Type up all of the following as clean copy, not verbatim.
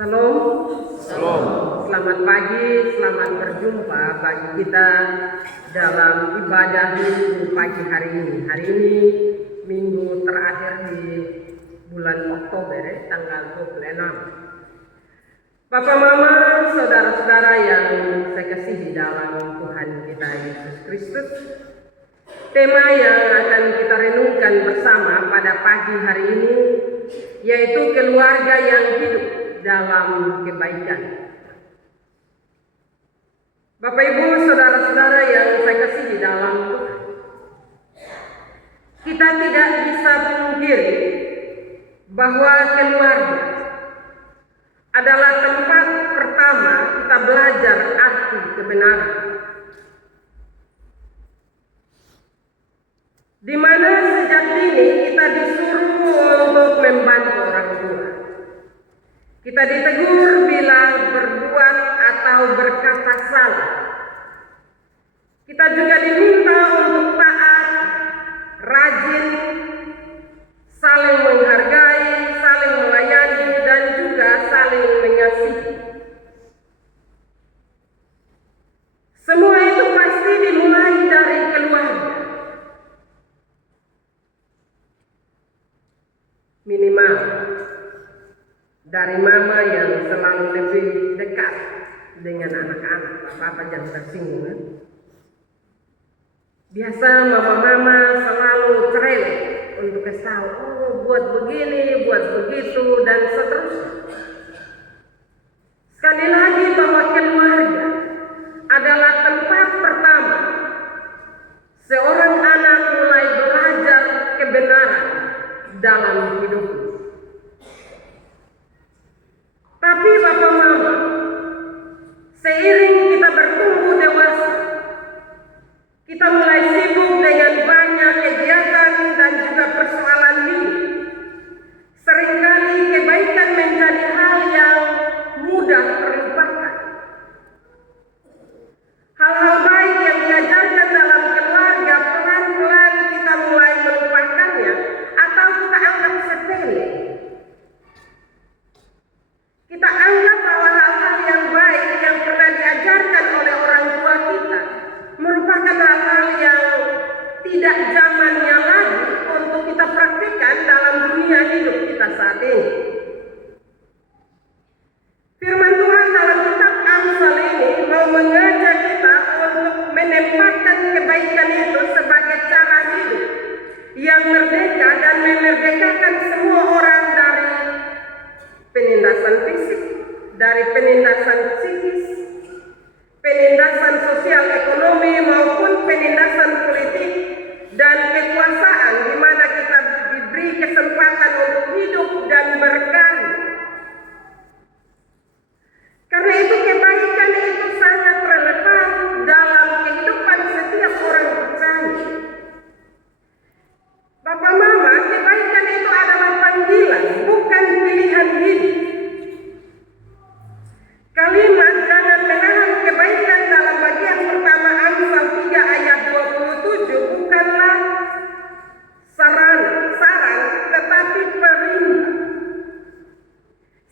Shalom. Shalom. Selamat pagi, selamat berjumpa bagi kita dalam ibadah minggu pagi hari ini. Hari ini minggu terakhir di bulan Oktober, tanggal 26. Bapak, Mama, saudara-saudara yang saya kasihi dalam Tuhan kita Yesus Kristus, tema yang akan kita renungkan bersama pada pagi hari ini yaitu keluarga yang hidup dalam kebaikan. Bapak, Ibu, saudara-saudara yang saya kasihi dalam Tuhan, kita tidak bisa pungkiri bahwa keluarga adalah tempat pertama kita belajar arti kebenaran, di mana sejak dini kita disuruh untuk membantu orang tua. Kita ditegur bila berbuat atau berkata salah. Kita juga diminta untuk taat, rajin, saling menghargai, saling melayani, dan juga saling mengasihi. Semua itu pasti dimulai dari keluarga. Minimal dari mama yang selalu lebih dekat dengan anak-anak. Bapak jangan tersinggung, kan? Biasa mama-mama selalu cerewet untuk kasih tahu, oh buat begini, buat begitu, dan seterusnya. Sekali lagi bahwa keluarga adalah tempat pertama seorang anak mulai belajar kebenaran dalam hidupnya. Tapi Bapak, Mama, seiring kita bertumbuh dewasa, kita mulai sibuk dengan banyak kegiatan dan juga persoalan hidup. Seringkali kebaikan menjadi hal yang mudah terlupakan. Hal-hal baik yang diajarkan dalam keluarga pelan-pelan kita mulai melupakannya atau kita anggap sepele. Kita anggap bahwa hal-hal yang baik yang pernah diajarkan oleh orang tua kita merupakan hal-hal yang tidak zamannya lagi untuk kita praktikkan dalam dunia hidup kita saat ini. Firman Tuhan dalam kitab Amsal ini mau mengajak kita untuk menempatkan kebaikan itu sebagai cara hidup yang merdeka dan memerdekakan semua orang dari penindasan fisik, dari penindasan psikis, penindasan sosial ekonomi maupun penindasan politik dan kekuasaan, di mana kita diberi kesempatan untuk hidup dan berkarya. Karena itu kebaikan itu sangat relevan dalam kehidupan setiap orang percaya. Bapak, Mama, kebaikan itu adalah panggilan, bukan pilihan hidup. Kalimat jangan menahan kebaikan dalam bagian pertama Amsal 3 ayat 27 bukanlah saran, tetapi perintah.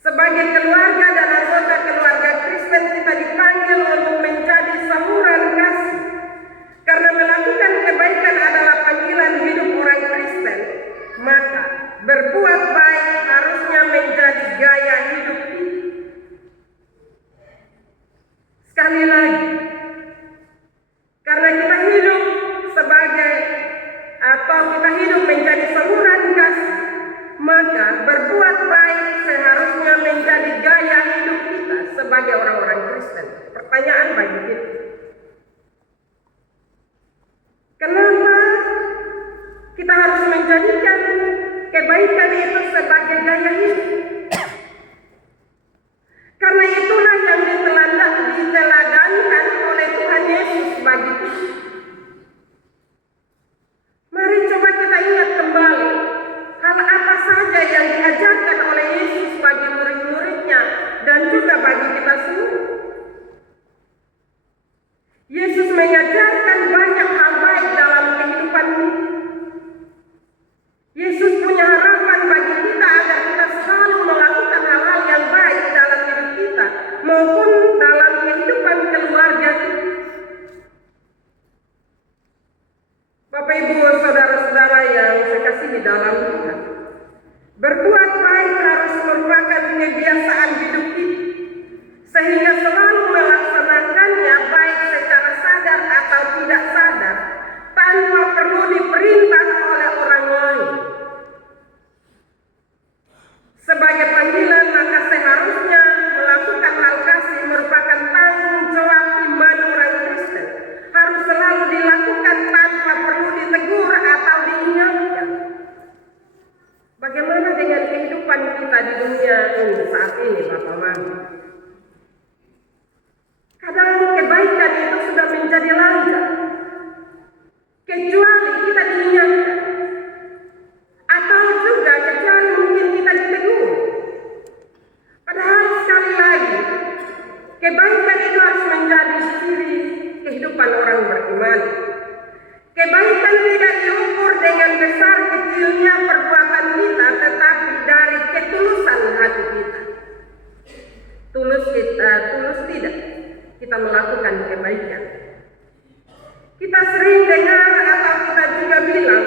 Sebagai keluarga dan anggota keluarga Kristen, kita dipanggil untuk menjadi saluran kasih. Karena melakukan kebaikan adalah panggilan hidup orang Kristen, maka berbuat baik harusnya menjadi gaya hidup kita. Sekali lagi, karena kita hidup sebagai atau kita hidup menjadi saluran kasih, maka berbuat baik seharusnya menjadi gaya hidup kita sebagai orang-orang Kristen. Pertanyaan bagi kita, kenapa kita harus menjadikan kebaikan itu sebagai gaya hidup? Karena itulah yang diteladankan oleh Tuhan Yesus bagi kita. Mari coba kita ingat kembali hal apa saja yang diajarkan oleh Yesus bagi murid-muridnya dan juga bagi kita semua. dunia ini saat ini, Bapak Mama. Kadang kebaikan itu sudah menjadi langka, kecuali kita diingatkan, atau juga kecuali mungkin kita ditegur. Padahal sekali lagi, kebaikan itu harus menjadi ciri kehidupan orang beriman. Kebaikan tidak diukur dengan besar kecilnya perbuatan kita, tetapi dari ketulusan hati kita. Tulus tidak kita melakukan kebaikan. Kita sering dengar atau kita juga bilang,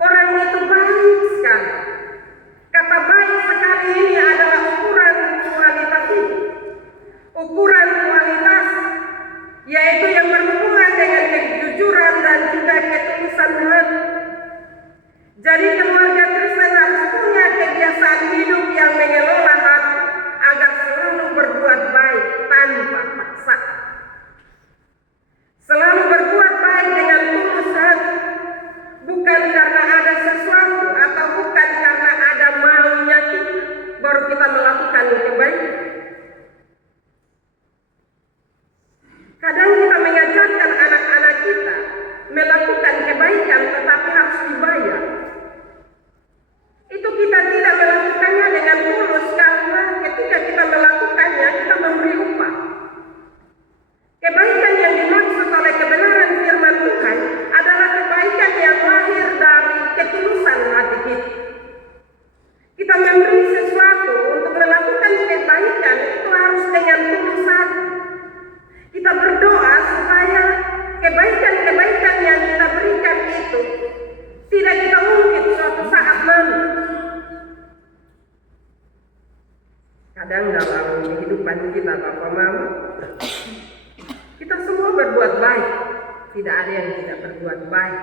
orang itu baik sekali. Kata baik sekali ini adalah ukuran kualitatif. Ukuran kualitas yaitu yang berhubungan dengan kejujuran dan juga ketulusan hati. Jadi keluarga Kristen harus punya kebiasaan hidup yang mengelola hati agar selalu berbuat baik tanpa paksa. Selalu berbuat baik dengan tulus hati, bukan karena ada sesuatu atau bukan karena ada maunya kita baru kita melakukan kebaikan. Kadang kita mengajarkan anak-anak kita melakukan kebaikan tetapi harus dibayar. Itu kita tidak melakukannya dengan tulus karena ketika kita melakukannya kita memberi upah. Kebaikan yang dimaksud oleh kebenaran firman Tuhan adalah kebaikan yang lahir dari ketulusan hati kita. Kita memberi sesuatu untuk melakukan kebaikan itu harus dengan tulus hati. Kita berdoa supaya kebaikan-kebaikan yang kita berikan itu tidak kita ungkit suatu saat nanti. Kadang dalam kehidupan kita, Bapak Mama, kita semua berbuat baik. Tidak ada yang tidak berbuat baik.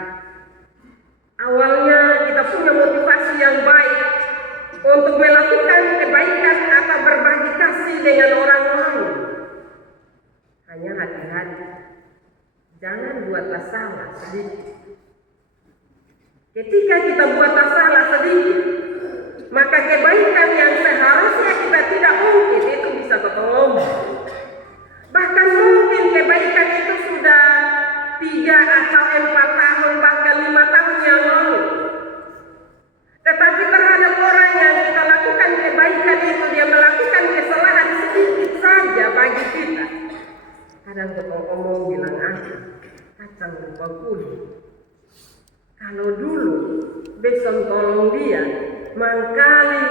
Awalnya kita punya motivasi yang baik untuk melakukan kebaikan atau berbagi kasih dengan orang lain. Hanya hati-hati, jangan buatlah salah sedikit. Ketika kita buatlah salah sedikit, maka kebaikan yang seharusnya kita tidak ungkit itu bisa ketolong. Bahkan mungkin kebaikan itu sudah 3 atau 4 tahun, bahkan 5 tahun yang lalu. Tetapi terhadap orang yang kita lakukan kebaikan itu, dia melakukan kesalahan sedikit saja bagi kita. Kadang kita ngomong bilang kacang lupa kulit. Kalau dulu besok tolong dia, mangkali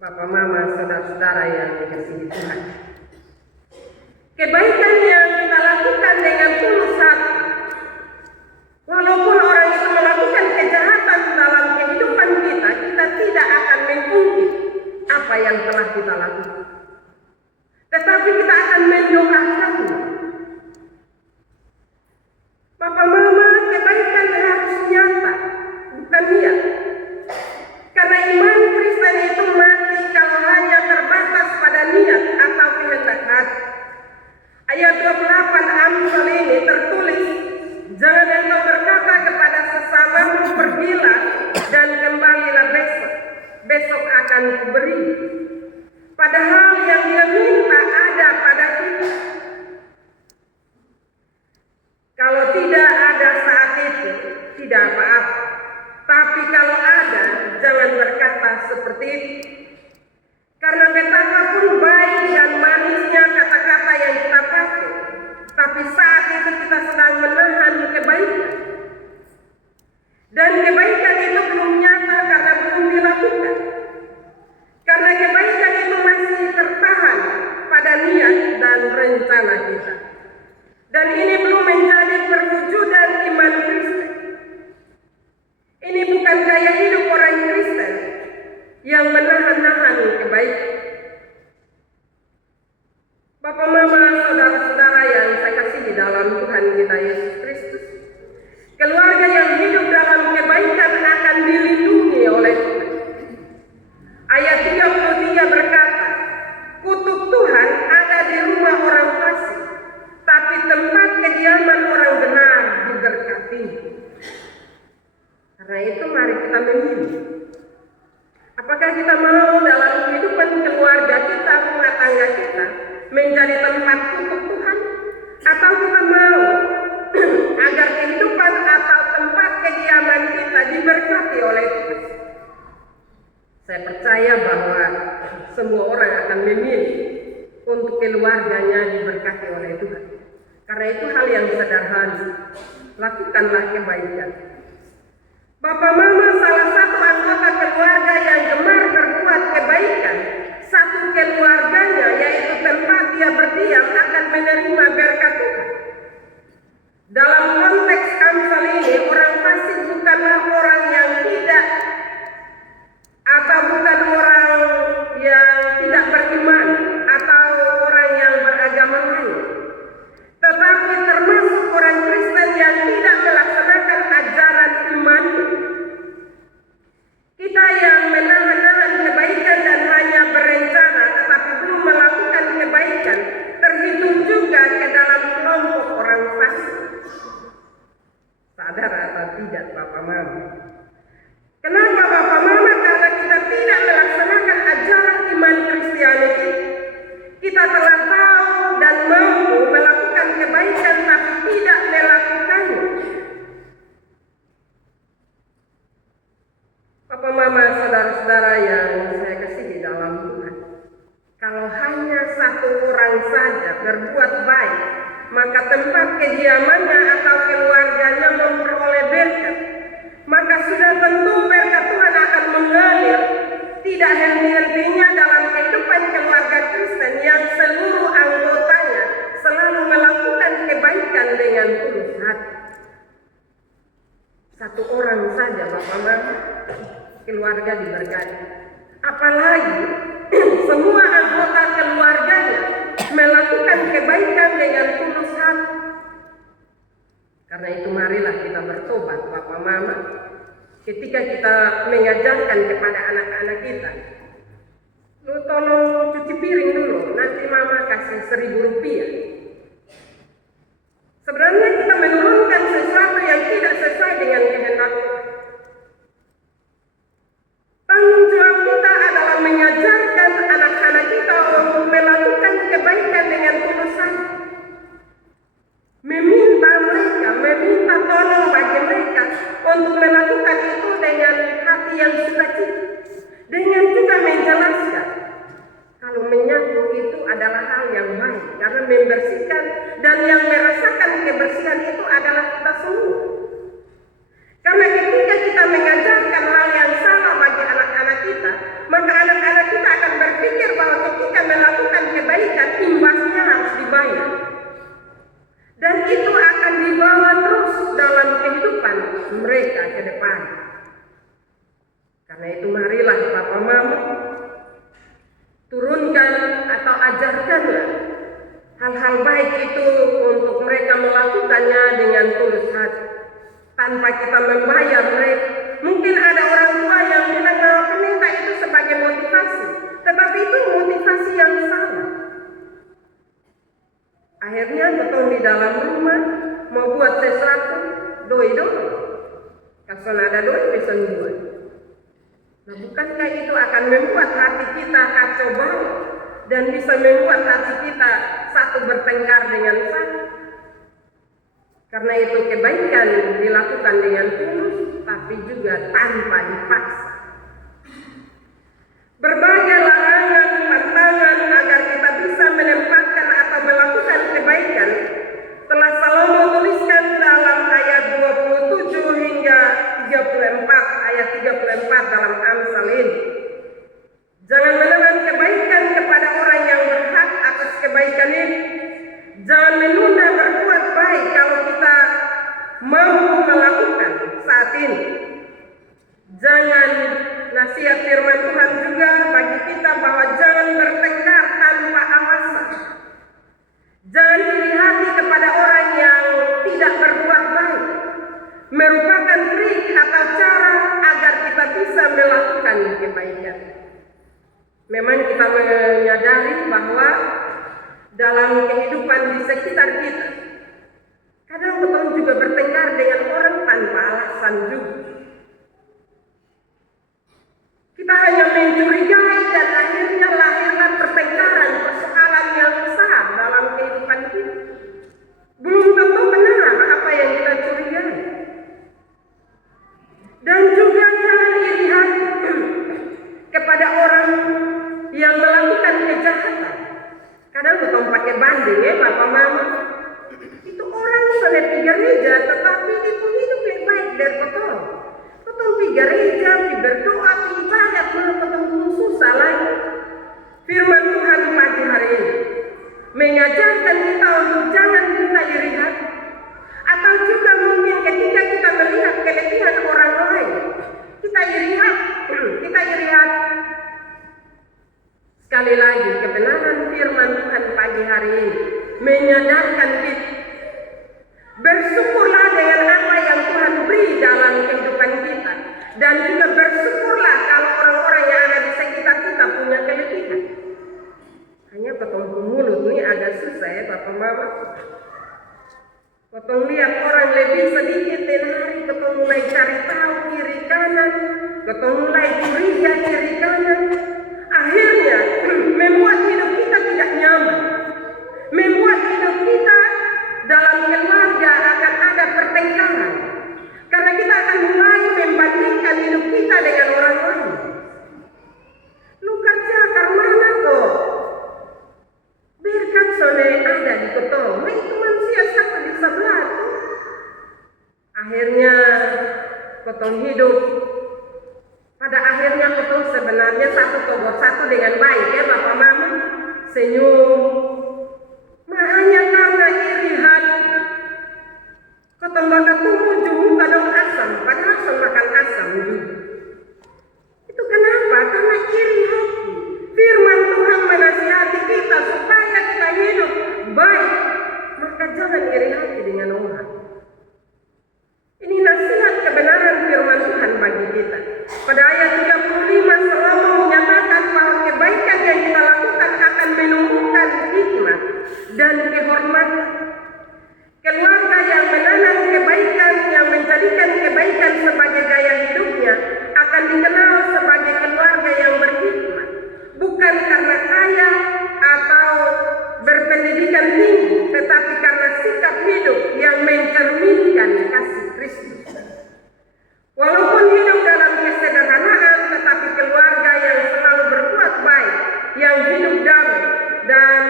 Bapak Mama, saudara-saudara yang dikasihi Tuhan. Kebaikan yang kita lakukan dengan tulus hati, walaupun orang itu melakukan kejahatan dalam kehidupan kita, kita tidak akan mengungkit apa yang telah kita lakukan. Tetapi kita akan mendoakannya. Bapak Mama, kebaikan harus nyata, bukan niat. Karena iman Kristen itu mati kalau hanya terbatas pada niat atau kehendak hati. Ayat 28 Amsal ini tertulis, jangan engkau berkata kepada sesamamu, pergilah dan kembalilah besok. Besok akan kuberi. Padahal yang dia minta ada pada kita. Kalau tidak ada saat itu, tidak apa-apa. Tapi kalau ada, jangan berkata seperti itu. Karena betapapun baik dan manisnya kata-kata yang kita pakai, tapi saat itu kita sedang menahan kebaikan. Dan kebaikan itu belum nyata karena belum dilakukan. Karena kebaikan itu masih tertahan pada niat dan rencana kita. Dan ini belum menjadi perwujudan iman Kristen. Ini bukan gaya hidup orang Kristen yang menahan-nahan kebaikan. Bapak Mama, saudara-saudara yang saya kasihi dalam Tuhan kita Yesus Kristus, keluarga yang hidup dalam kebaikan akan dilindungi oleh Tuhan. Ayat 33 berkata, kutuk Tuhan ada di rumah orang fasik, tapi tempat kediaman orang benar diberkati. Karena itu mari kita memilih. Apakah kita mau percaya bahwa semua orang akan memilih untuk keluarganya diberkati oleh Tuhan. Karena itu hal yang sederhana, lakukanlah kebaikan. Bapak Mama salah satu anggota keluarga yang gemar berbuat kebaikan, satu keluarganya yaitu tempat dia berdiam akan menerima berkat Tuhan. Dalam konteks Kamsel ini, orang fasik bukanlah orang yang tidak atau bukan orang yang tidak beriman atau orang yang beragama lain, tetapi termasuk orang Kristen yang tidak melaksanakan ajaran iman. Kita yang menahan-nahan kebaikan dan hanya berencana tetapi belum melakukan kebaikan terhitung juga ke dalam kelompok orang fasik. Sadar atau tidak Bapak Mama? Kenapa Bapak Mama? Karena kita tidak melaksanakan ajaran iman Kristiani. Kita telah tahu dan mampu melakukan kebaikan tapi tidak melakukannya. Bapak Mama, saudara-saudara yang saya kasihi dalam Tuhan, kalau hanya satu orang saja berbuat baik, maka tempat kediamannya atau keluarganya memperoleh berkat, maka sudah tentu berkat Tuhan akan mengalir tidak henti-hentinya dalam kehidupan keluarga Kristen yang seluruh anggotanya selalu melakukan kebaikan dengan tulus hati. Satu orang saja Bapak Mama, keluarga diberkati. Apalagi semua anggota keluarganya melakukan kebaikan dengan tulus hati. Karena itu marilah kita bertobat Bapak Mama. Ketika kita mengajarkan kepada anak-anak kita, lu tolong cuci piring dulu, nanti Mama kasih 1.000 rupiah. Sebenarnya kita menurunkan sesuatu yang tidak sesuai dengan kehendak Tuhan. Tanggung jawab kita adalah mengajarkan anak-anak kita untuk melakukan kebaikan dengan tulus hati. Meminta tolong bagi mereka untuk melakukan itu dengan hati yang sukacita. Dengan juga menjelaskan kalau menyapu itu adalah hal yang baik karena membersihkan, dan yang merasakan kebersihan itu adalah kita semua. Karena ketika kita mengajarkan hal yang sama bagi anak-anak kita, maka anak-anak kita akan berpikir bahwa ketika melakukan kebaikan imbasnya harus dibayar. Dan itu akan dibawa terus dalam kehidupan mereka ke depan. Karena itu marilah Bapak Mama turunkan atau ajarkanlah hal-hal baik itu untuk mereka melakukannya dengan tulus hati, tanpa kita membayar mereka. Mungkin ada orang tua yang bilang minta itu sebagai motivasi, tetapi itu motivasi yang salah. Akhirnya betul di dalam rumah mau buat sesuatu doi-doi. Kalau ada doi bisa buat. Nah, bukankah itu akan membuat hati kita kacau balau dan bisa membuat hati kita satu bertengkar dengan satu? Karena itu kebaikan dilakukan dengan tulus tapi juga tanpa dipaksa. Berbagai larangan, tantangan agar kita bisa menempatkan atau melakukan kebaikan telah Salomo tuliskan dalam ayat 27 hingga 34, ayat 34 dalam Amsal ini. Jangan menahan kebaikan kepada orang yang berhak atas kebaikan ini. Jangan menunda berbuat baik kalau kita mampu melakukan saat ini. Jangan, nasihat firman Tuhan juga bagi kita bahwa jangan bertengkar tanpa alasan. Jangan iri hati kepada orang yang tidak berbuat baik. Merupakan trik atau cara agar kita bisa melakukan kebaikan. Memang kita menyadari bahwa dalam kehidupan di sekitar kita, kadang kita juga bertengkar dengan orang tanpa alasan juga. Kita hanya mencurigai dan akhirnya lahirlah pertengkaran, persoalan yang besar dalam kehidupan kita. Belum tentu benar apa yang kita curigai. Dan juga jangan iri hati kepada Kadang ketong pakai banding ya Bapak Mama. Itu orang sudah di gereja tetapi itu hidup yang baik dari ketong. Ketong di gereja, di berdoa, di ibadat, malah ketong susah lagi. Firman Tuhan pagi hari ini mengajarkan kita untuk jangan kita iri hati. Atau juga mungkin ketika kita melihat kelebihan orang lain, kita iri hati. Sekali lagi, kebenaran firman Tuhan pagi hari ini menyadarkan kita. Bersyukurlah dengan apa yang Tuhan beri dalam kehidupan kita. Dan juga bersyukurlah kalau orang-orang yang ada di sekitar kita punya kelebihan. Hanya potong mulut ini agak susah ya Bapak Mama. Potong lihat orang lebih sedikit dan hari potong mulai cari tahu kiri kanan. Potong mulai curiga kiri kanan. Akhirnya membuat hidup kita tidak nyaman. Membuat hidup kita dalam keluarga akan ada pertengkaran. Karena kita akan mulai membandingkan hidup kita dengan orang lain. Lu kerja karena kok. Biarkan sone ada di ketong. Itu manusia satu di sebelah. Akhirnya ketong hidup. Pada akhirnya ketong sebenarnya satu togor satu dengan baik ya Bapak Mama. Senyum. Hanya karena iri hati. Ketong bakal tumbuh jumlah kadang asam. Padahal asam makan asam juga. Itu kenapa? Karena iri hati. Firman Tuhan menasihati kita supaya kita hidup baik. Maka jangan iri hati dengan orang. Ini nasihat kebenaran firman Tuhan bagi kita. Pada ayat 35 Salomo menyatakan bahwa kebaikan yang kita lakukan akan menumbuhkan hikmat dan kehormatan. Keluarga yang menanam kebaikan, yang menjadikan kebaikan sebagai gaya hidupnya, akan dikenal sebagai keluarga yang berhikmat. Bukan karena kaya atau berpendidikan tinggi, tetapi karena sikap hidup yang mencerminkan kasih Kristus. Walaupun hidup dalam kesederhanaan, tetapi keluarga yang selalu berbuat baik, yang hidup damai dan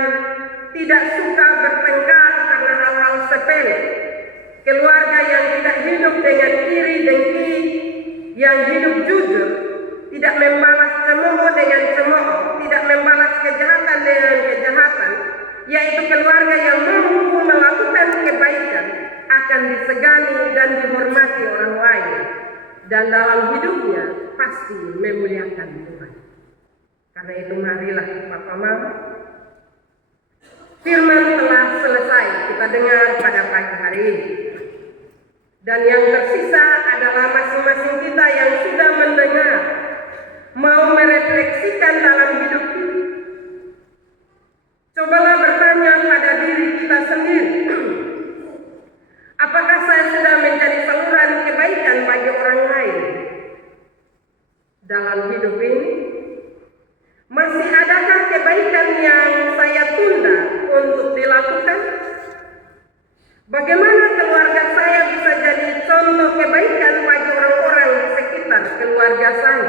tidak suka bertengkar karena hal-hal sepele. Keluarga yang tidak hidup dengan iri dengki, yang hidup jujur, tidak membalas cemooh dengan cemooh, tidak membalas kejahatan dengan kejahatan, yaitu keluarga yang mampu melakukan kebaikan, akan disegani dan dihormati orang lain, dan dalam hidupnya pasti memuliakan Tuhan. Karena itu marilah Bapak Mama, firman telah selesai kita dengar pada pagi hari ini. Dan yang tersisa adalah masing-masing kita yang sudah mendengar, mau merefleksikan dalam hidup kita. Cobalah bertanya pada diri kita sendiri. Apakah saya sudah menjadi saluran kebaikan bagi orang lain dalam hidup ini? Masih adakah kebaikan yang saya tunda untuk dilakukan? Bagaimana keluarga saya bisa jadi contoh kebaikan bagi orang-orang di sekitar keluarga saya?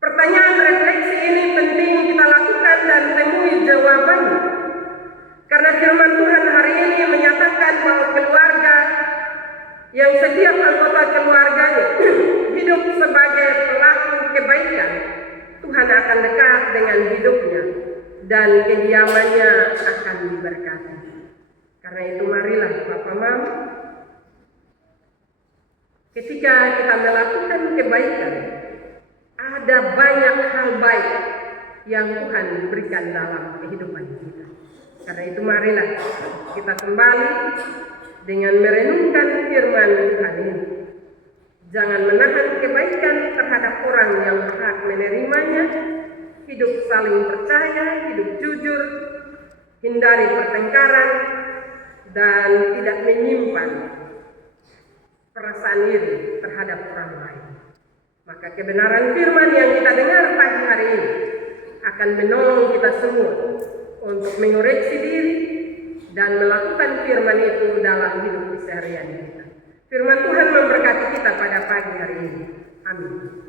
Pertanyaan refleksi ini penting kita lakukan dan temui jawabannya. Karena firman Tuhan hari ini menyatakan bahwa keluarga yang setiap anggota keluarganya hidup sebagai pelaku kebaikan, Tuhan akan dekat dengan hidupnya dan kediamannya akan diberkati. Karena itu marilah Bapak Mama, ketika kita melakukan kebaikan, ada banyak hal baik yang Tuhan berikan dalam kehidupan kita. Karena itu marilah kita kembali dengan merenungkan firman Tuhan ini. Jangan menahan kebaikan terhadap orang yang berhak menerimanya. Hidup saling percaya, hidup jujur, hindari pertengkaran, dan tidak menyimpan perasaan iri terhadap orang lain. Maka kebenaran firman yang kita dengar pagi hari ini akan menolong kita semua untuk mengoreksi diri dan melakukan firman itu dalam hidup keseharian kita. Firman Tuhan memberkati kita pada pagi hari ini. Amin.